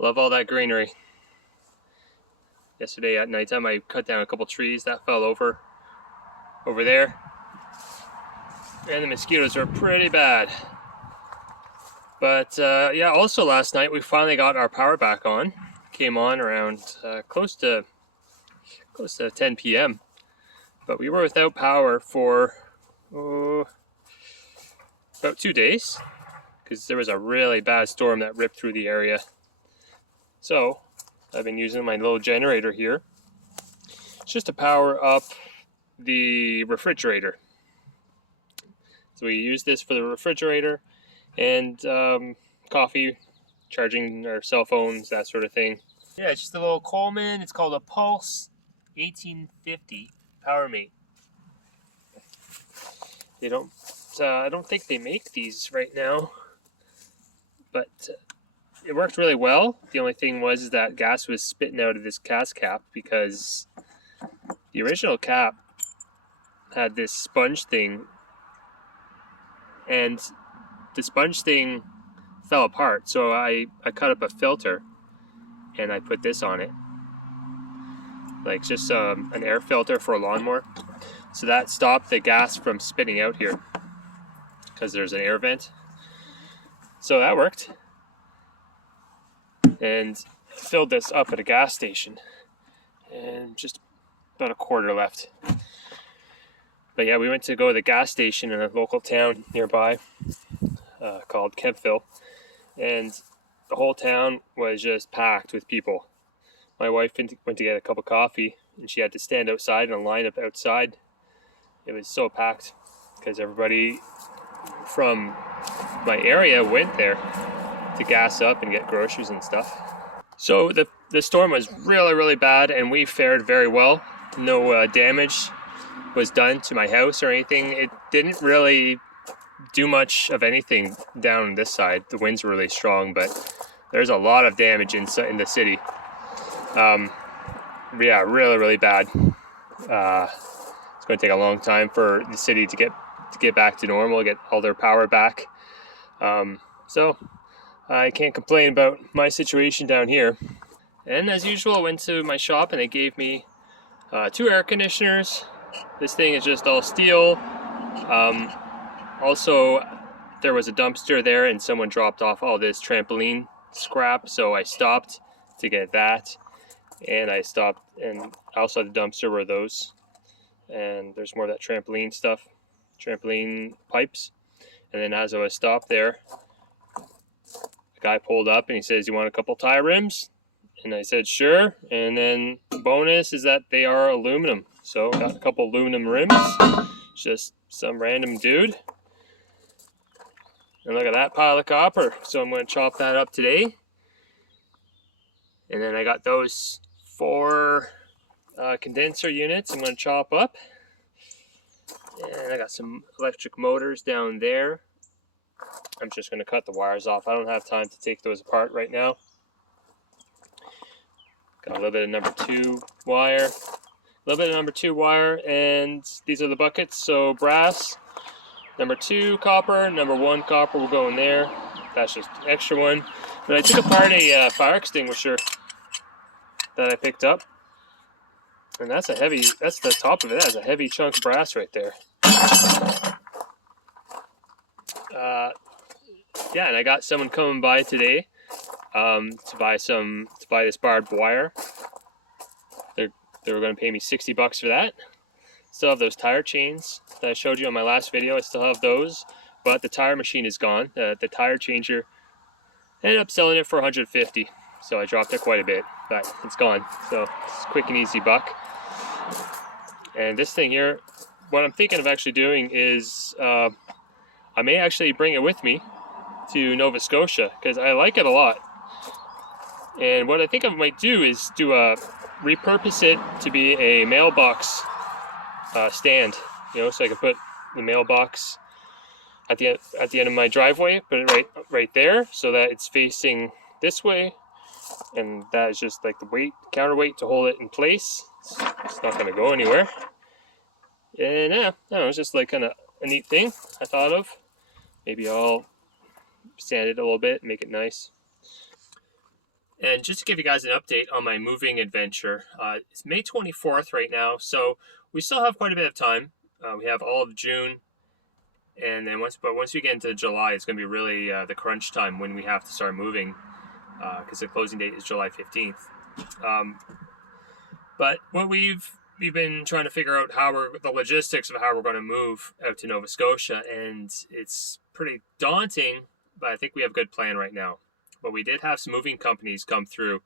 Love all that greenery. Yesterday at nighttime I cut down a couple trees that fell over there. And the mosquitoes are pretty bad. But yeah, also last night we finally got our power back on. Came on around close to 10 p.m. But we were without power for about 2 days because there was a really bad storm that ripped through the area. So I've been using my little generator here. It's just to power up the refrigerator. So we use this for the refrigerator and coffee, charging our cell phones, that sort of thing. Yeah, it's just a little Coleman. It's called a Pulse 1850 PowerMate. They don't, I don't think they make these right now, but it worked really well. The only thing was that gas was spitting out of this gas cap because the original cap had this sponge thing, and the sponge thing fell apart. So I cut up a filter and I put this on it, like just an air filter for a lawnmower. So that stopped the gas from spitting out here because there's an air vent. So that worked. And filled this up at a gas station. And just about a quarter left. But yeah, we went to go to the gas station in a local town nearby called Kempville. And the whole town was just packed with people. My wife went to get a cup of coffee and she had to stand outside in a line up outside. It was so packed because everybody from my area went there to gas up and get groceries and stuff. So the storm was really bad and we fared very well. No damage was done to my house or anything. It didn't really do much of anything down this side. The winds were really strong, but there's a lot of damage in the city. Yeah, really bad. It's going to take a long time for the city to get back to normal, get all their power back. So I can't complain about my situation down here. And as usual, I went to my shop and they gave me 2 air conditioners. This thing is just all steel. Also, there was a dumpster there and someone dropped off all this trampoline scrap, so I stopped to get that. And I stopped, and also the dumpster were those. And there's more of that trampoline stuff, trampoline pipes. And then as I was stopped there, the guy pulled up and he says, "You want a couple tire rims?" And I said, "Sure." And then the bonus is that they are aluminum. So got a couple aluminum rims, just some random dude. And look at that pile of copper. So I'm going to chop that up today. And then I got those 4 condenser units I'm going to chop up. And I got some electric motors down there. I'm just going to cut the wires off. I don't have time to take those apart right now. Got a little bit of number 2 wire. And these are the buckets. So brass, number 2 copper, number 1 copper will go in there. That's just an extra one. But I took apart a fire extinguisher that I picked up. And that's the top of it. That's a heavy chunk of brass right there. Yeah, and I got someone coming by today to buy this barbed wire. They were going to pay me $60 for that. Still have those tire chains that I showed you on my last video. I still have those, but the tire machine is gone. The tire changer, I ended up selling it for $150, so I dropped it quite a bit, but it's gone. So it's a quick and easy buck. And this thing here, what I'm thinking of actually doing is I may actually bring it with me to Nova Scotia because I like it a lot. And what I think I might do is repurpose it to be a mailbox stand, so I can put the mailbox at the end of my driveway, put it right there, so that it's facing this way, and that is just like the counterweight to hold it in place. It's not going to go anywhere. And yeah, no, it's just like kind of a neat thing I thought of. Maybe I'll sand it a little bit, make it nice. And just to give you guys an update on my moving adventure, it's May 24th right now, so we still have quite a bit of time. We have all of June, and then once we get into July, it's going to be really the crunch time when we have to start moving, because the closing date is July 15th. But what we've been trying to figure out the logistics of how we're going to move out to Nova Scotia, and it's pretty daunting, but I think we have a good plan right now. But we did have some moving companies come through,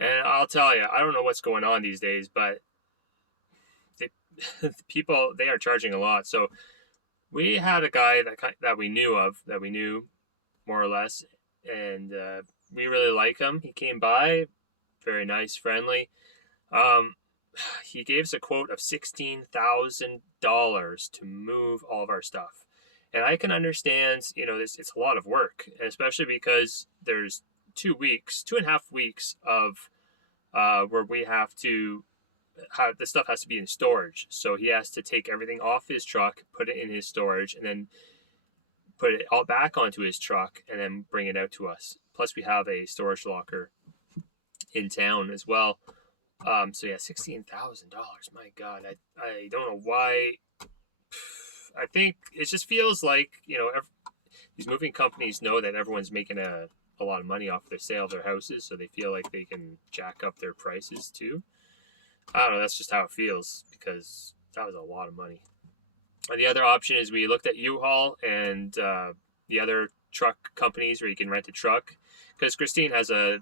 and I'll tell you, I don't know what's going on these days, but people, they are charging a lot. So we had a guy that we knew more or less, and we really like him. He came by, very nice, friendly. He gave us a quote of $16,000 to move all of our stuff. And I can understand, it's a lot of work, especially because there's 2.5 weeks of where we have to, the stuff has to be in storage. So he has to take everything off his truck, put it in his storage, and then put it all back onto his truck and then bring it out to us. Plus we have a storage locker in town as well. So yeah, $16,000. My God, I don't know why. I think it just feels like, these moving companies know that everyone's making a lot of money off their sale of their houses, so they feel like they can jack up their prices too. I don't know, that's just how it feels, because that was a lot of money. And the other option is we looked at U-Haul and the other truck companies where you can rent a truck, because Christine has a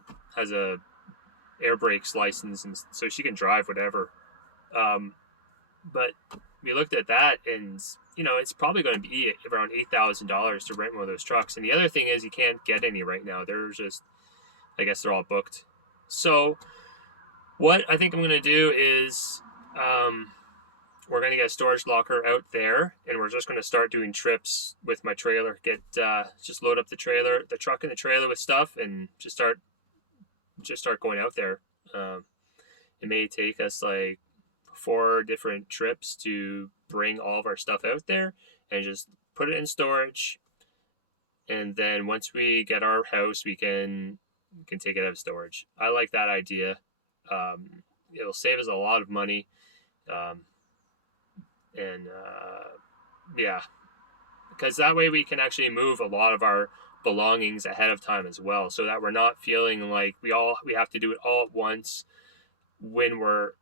air brakes license, and so she can drive whatever. But we looked at that, and it's probably going to be around $8,000 to rent one of those trucks. And the other thing is, you can't get any right now. I guess they're all booked. So what I think I'm going to do is we're going to get a storage locker out there, and we're just going to start doing trips with my trailer. Just load up the truck and the trailer with stuff, and just start going out there. It may take us like 4 different trips to bring all of our stuff out there and just put it in storage. And then once we get our house, we can take it out of storage. I like that idea. It'll save us a lot of money. Yeah, because that way we can actually move a lot of our belongings ahead of time as well, so that we're not feeling like we have to do it all at once when we're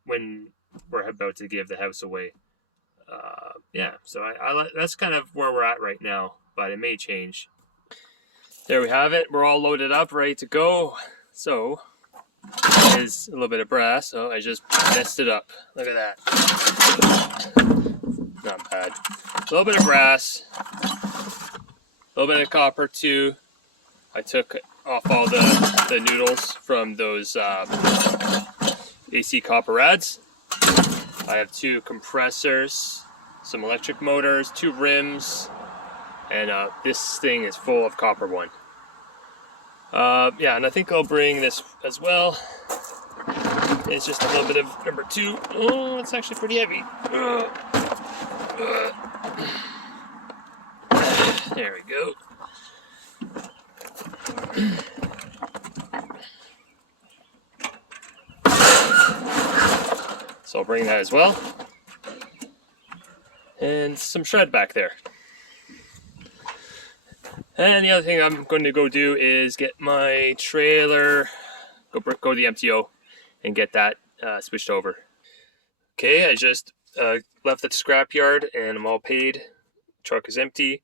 about to give the house away. So I that's kind of where we're at right now, but it may change. There we have it. We're all loaded up, ready to go. So is a little bit of brass. Oh, I just messed it up. Look at that. Not bad. A little bit of brass, a little bit of copper too. I took off all the noodles from those AC copper rads. I have 2 compressors, some electric motors, 2 rims, and this thing is full of copper one. And I think I'll bring this as well. It's just a little bit of number 2. Oh, it's actually pretty heavy. There we go. So I'll bring that as well. And some shred back there. And the other thing I'm going to go do is get my trailer, go to the MTO and get that switched over. Okay, I just left the scrapyard and I'm all paid. Truck is empty.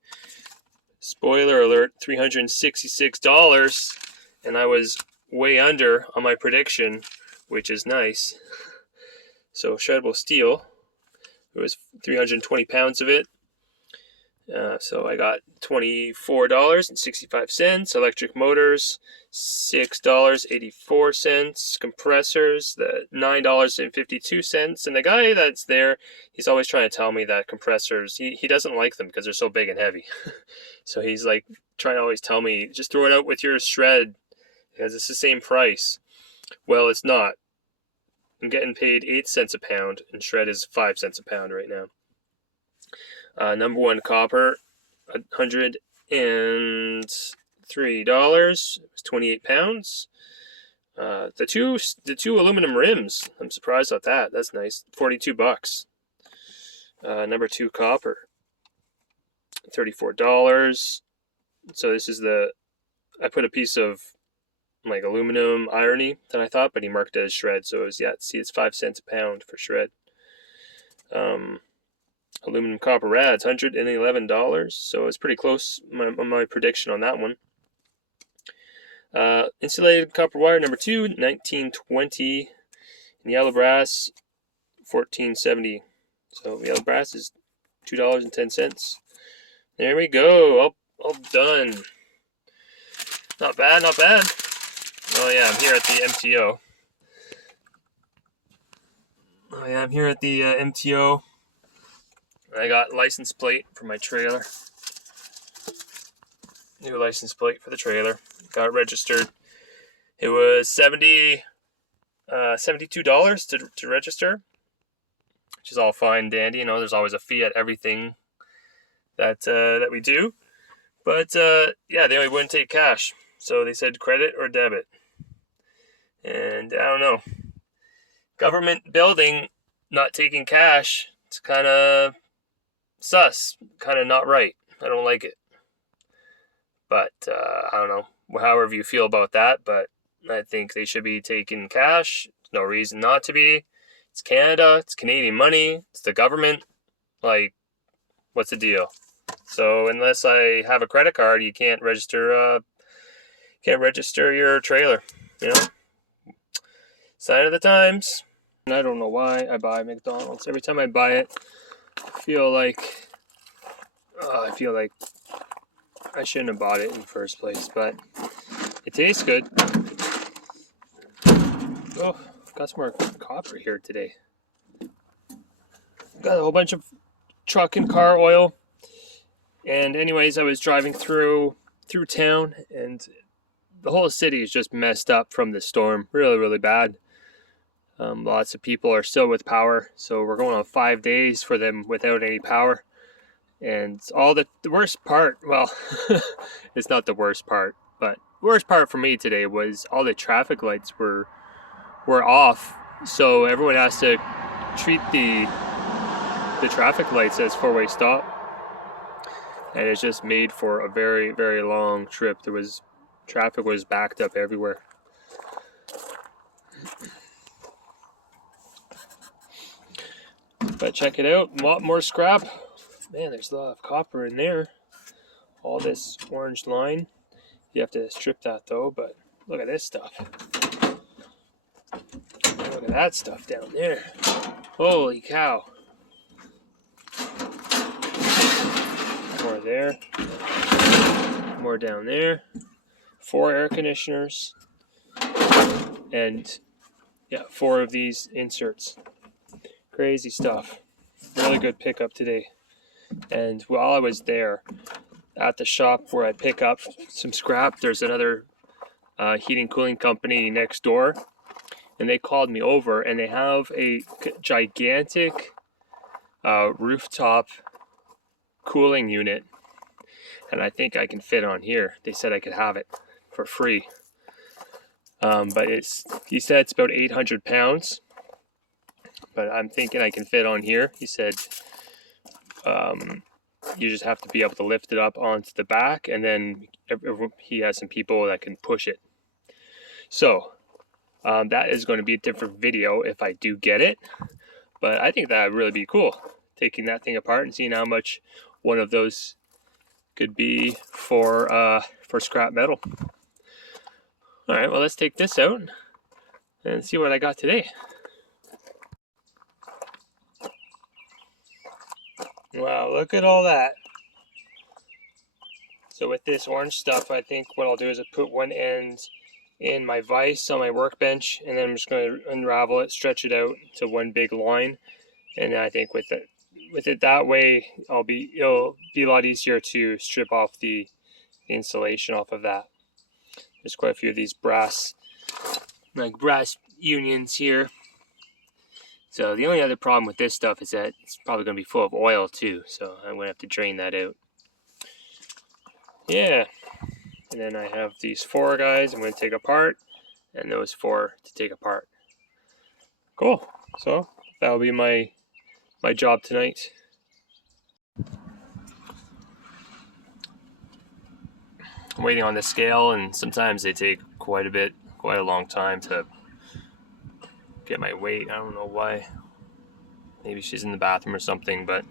Spoiler alert, $366, and I was way under on my prediction, which is nice. So shreddable steel, it was 320 pounds of it. So I got $24.65. Electric motors, $6.84. Compressors, $9.52. And the guy that's there, he's always trying to tell me that compressors, he doesn't like them because they're so big and heavy. So he's like trying to always tell me, just throw it out with your shred because it's the same price. Well, it's not. I'm getting paid 8 cents a pound, and shred is 5 cents a pound right now. Number 1 copper, $103. It was 28 pounds. The two aluminum rims. I'm surprised at that. That's nice. $42. Number 2 copper. $34. So this is I put a piece of like aluminum irony that I thought, but he marked it as shred. So it was, yeah, see, it's 5 cents a pound for shred. Aluminum copper rads, $111. So it's pretty close on my prediction on that one. Insulated copper wire number 2, $19.20. And yellow brass, $14.70. So yellow brass is $2.10. There we go. All done. Not bad, not bad. Oh yeah, I'm here at the MTO. MTO. I got license plate for my trailer. New license plate for the trailer. Got it registered. It was $72 to register, which is all fine and dandy. You know, there's always a fee at everything that we do. But yeah, they only wouldn't take cash. So they said credit or debit. And I don't know. Government building not taking cash, it's kind of sus, kind of not right. I don't like it. But I don't know, however you feel about that, but I think they should be taking cash. There's no reason not to be. It's Canada, it's Canadian money, it's the government. Like, what's the deal? So unless I have a credit card, you can't register your trailer, you know? Sign of the times. And I don't know why I buy McDonald's. Every time I buy it, I feel like I shouldn't have bought it in the first place, but it tastes good. Oh, got some more copper here today. Got a whole bunch of truck and car oil. And anyways, I was driving through town, and the whole city is just messed up from the storm. Really, really bad. Lots of people are still with power, so we're going on 5 days for them without any power. And all the worst part, well, it's not the worst part, but the worst part for me today was all the traffic lights were off. So everyone has to treat the traffic lights as four-way stop. And it's just made for a very, very long trip. Traffic was backed up everywhere. But check it out, a lot more scrap. Man, there's a lot of copper in there. All this orange line. You have to strip that though, but look at this stuff. Look at that stuff down there. Holy cow. More there. More down there. 4 air conditioners. And yeah, 4 of these inserts. Crazy stuff. Really good pickup today. And while I was there at the shop where I pick up some scrap, there's another heating cooling company next door, and they called me over, and they have a gigantic rooftop cooling unit, and I think I can fit on here. They said I could have it for free, but he said it's about 800 pounds, but I'm thinking I can fit on here. He said you just have to be able to lift it up onto the back, and then he has some people that can push it. So that is going to be a different video if I do get it, but I think that would really be cool, taking that thing apart and seeing how much one of those could be for scrap metal. All right, well, let's take this out and see what I got today. Wow, look at all that. So with this orange stuff, I think what I'll do is put one end in my vise on my workbench, and then I'm just going to unravel it, stretch it out to one big line. And I think with it that way, it'll be a lot easier to strip off the insulation off of that. There's quite a few of these brass unions here. So the only other problem with this stuff is that it's probably going to be full of oil too, so I'm going to have to drain that out. Yeah, and then I have these 4 guys I'm going to take apart, and those 4 to take apart. Cool. So that'll be my job tonight. I'm waiting on the scale, and sometimes they take quite a long time to get my weight. I don't know why. Maybe she's in the bathroom or something, but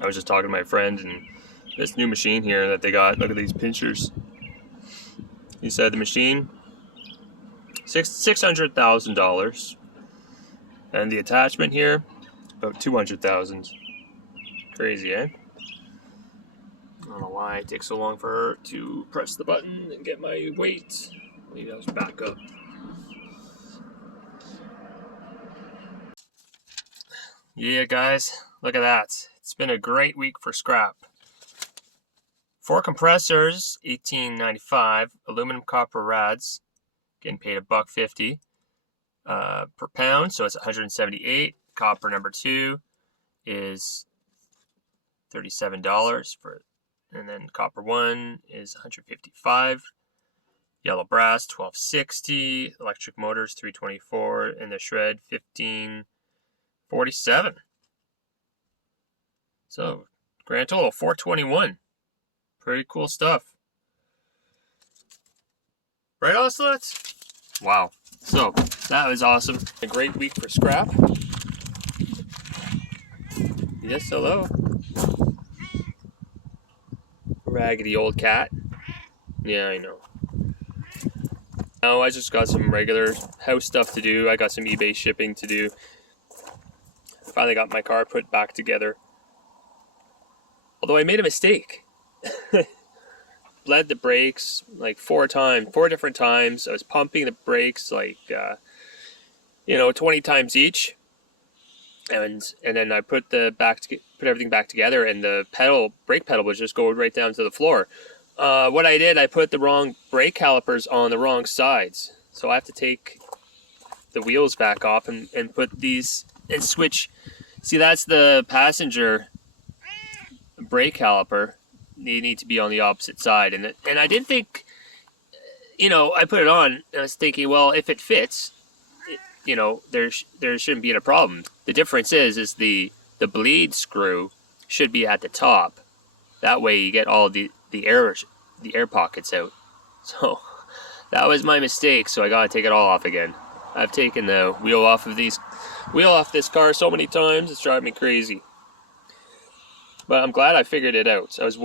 I was just talking to my friend, and this new machine here that they got, look at these pinchers. He said the machine, $600,000, and the attachment here, about $200,000. Crazy, eh? I don't know why it takes so long for her to press the button and get my weight. Maybe I'll just back up. Yeah, guys, look at that. It's been a great week for scrap. 4 compressors, $18.95. Aluminum copper rads, getting paid $1.50 per pound, so it's 178. Copper number 2 is $37 for, and then copper 1 is $155. Yellow brass $12.60. Electric motors $324, and the shred $15.47. So grand total $421. Pretty cool stuff. Right, Ocelots? Wow. So that was awesome. A great week for scrap. Yes, hello. Raggedy old cat. Yeah, I know. Now I just got some regular house stuff to do. I got some eBay shipping to do. Finally got my car put back together. Although I made a mistake. Bled the brakes like 4 different times. I was pumping the brakes like 20 times each, and then I put everything back together, and the brake pedal was just going right down to the floor. What I did, I put the wrong brake calipers on the wrong sides, so I have to take the wheels back off and put these and switch. See, that's the passenger brake caliper. They need to be on the opposite side, and I didn't think, I put it on and I was thinking, well, if it fits, there shouldn't be a problem. The difference is the bleed screw should be at the top. That way you get all the air pockets out. So that was my mistake. So I gotta take it all off again. I've taken the wheel off this car so many times, it's driving me crazy. But I'm glad I figured it out. I was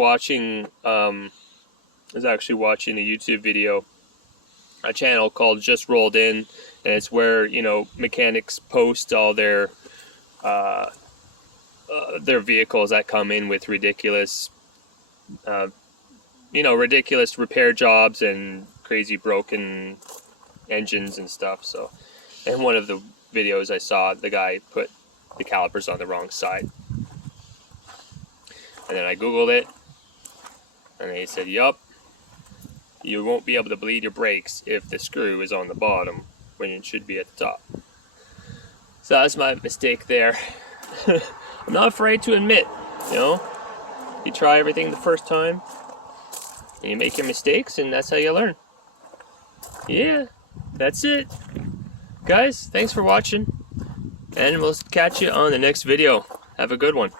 actually watching a YouTube video, a channel called Just Rolled In, and it's where mechanics post all their vehicles that come in with ridiculous repair jobs and crazy broken engines and stuff. So, in one of the videos I saw, the guy put the calipers on the wrong side. And then I Googled it, and they said, yup, you won't be able to bleed your brakes if the screw is on the bottom when it should be at the top. So that's my mistake there. I'm not afraid to admit, you try everything the first time, and you make your mistakes, and that's how you learn. Yeah, that's it. Guys, thanks for watching, and we'll catch you on the next video. Have a good one.